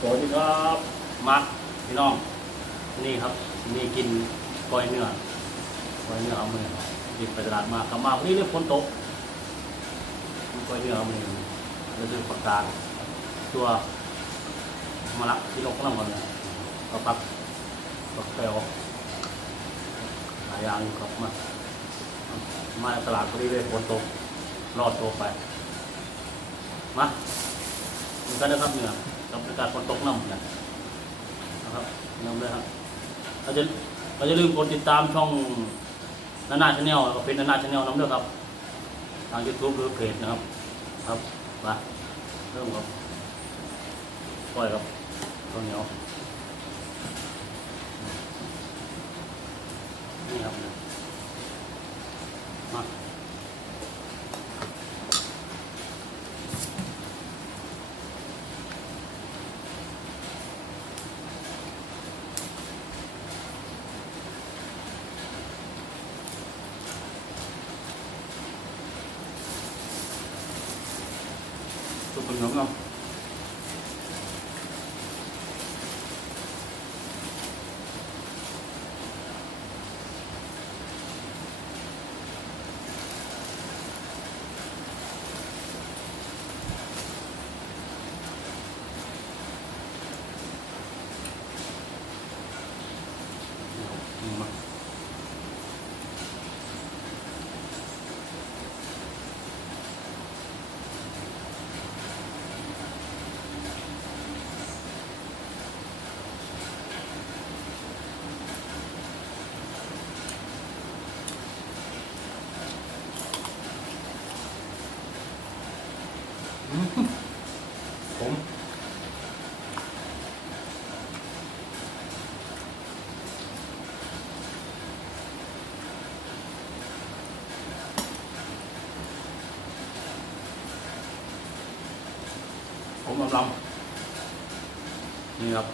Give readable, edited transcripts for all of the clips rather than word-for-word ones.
สวัสดีครับมาพี่น้องนี่ครับนี่กินก้อยเนื้อเอามือหยิบไปตลาดมากลับมาวันนี้เรื่องฝนตกก้อยเนื้อเอามือแล้วซื้อผักกาดตัวมะละที่ลกน้ำมันเนี่ยก็ปักแปลวหลายอย่างอยู่ครับมาตลาดพอดีเลยฝนตกรอดตัวไปมาดูกันนะครับเนื้อกับประกาศฝนตกน้ำนะครับน้ำเลยครับเราจะลืมกดติดตามช่องนาชาแนลก็เป็นนาชาแนลน้ำเด้อครับทาง YouTube หรือเพจนะครับครับมาเริ่มครับปล่อยครับข้าวเหนียวนี่ครับมาตัวเป็นน้ำเนาะผมลำนี่ครับ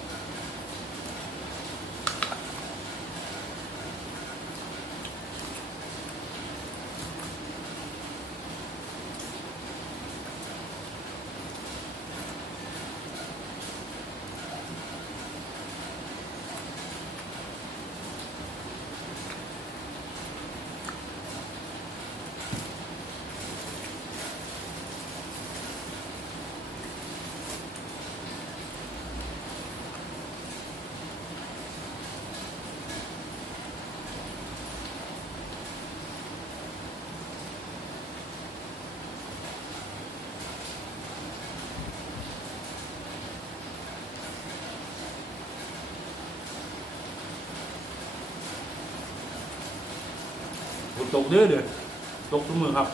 ตกเด้อตกทุกมือครับ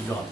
สุดยอด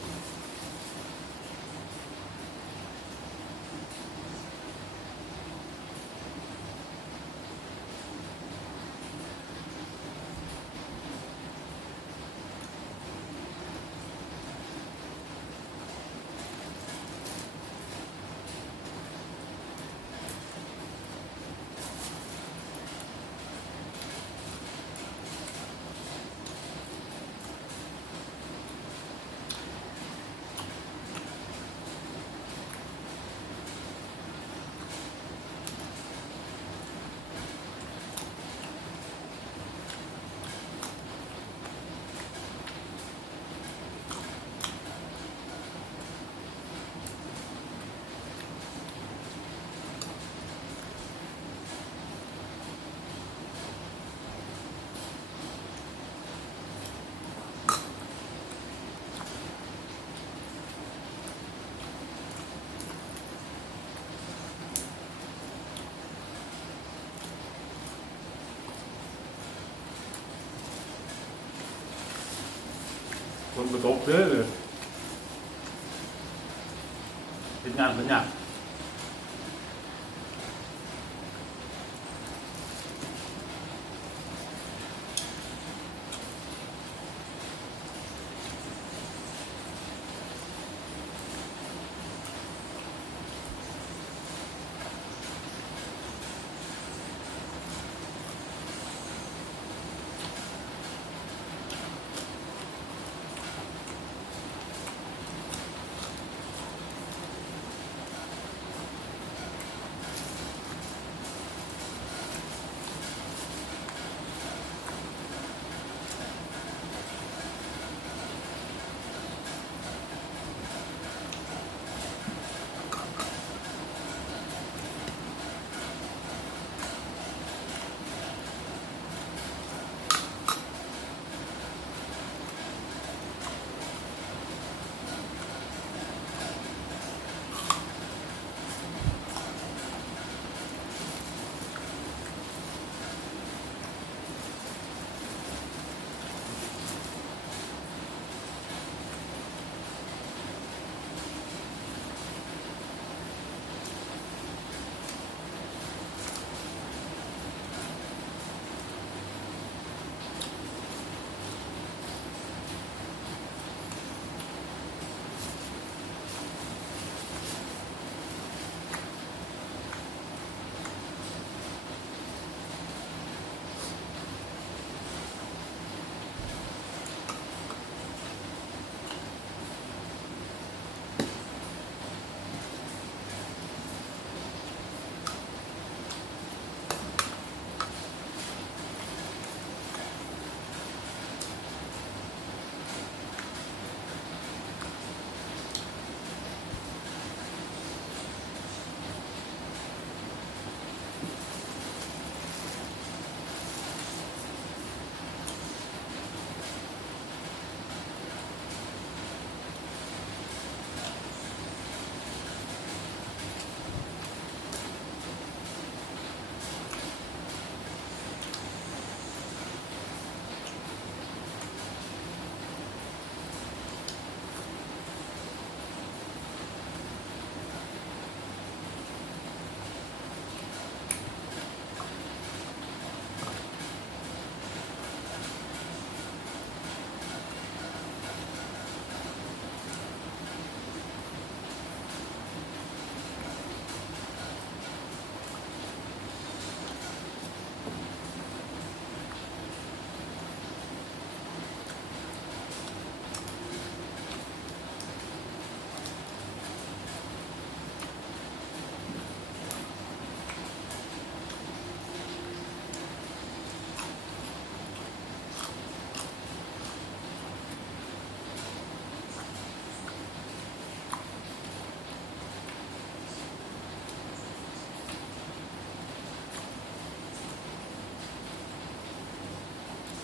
คนประตกเด้อเลยเป็นงานเป็นอย่าง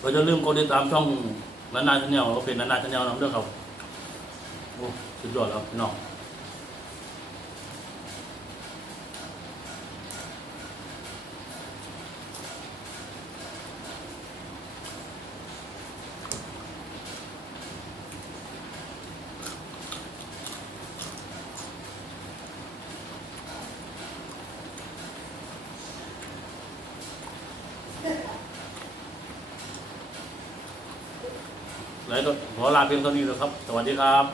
เราจะลืมกดติดตามช่องนานาชาแนลเราเป็นนานาชาแนลน้ำเด้อครับโอ้สุดยอดครับพี่น้อง ขอลาเพียงเท่านี้นะครับ สวัสดีครับ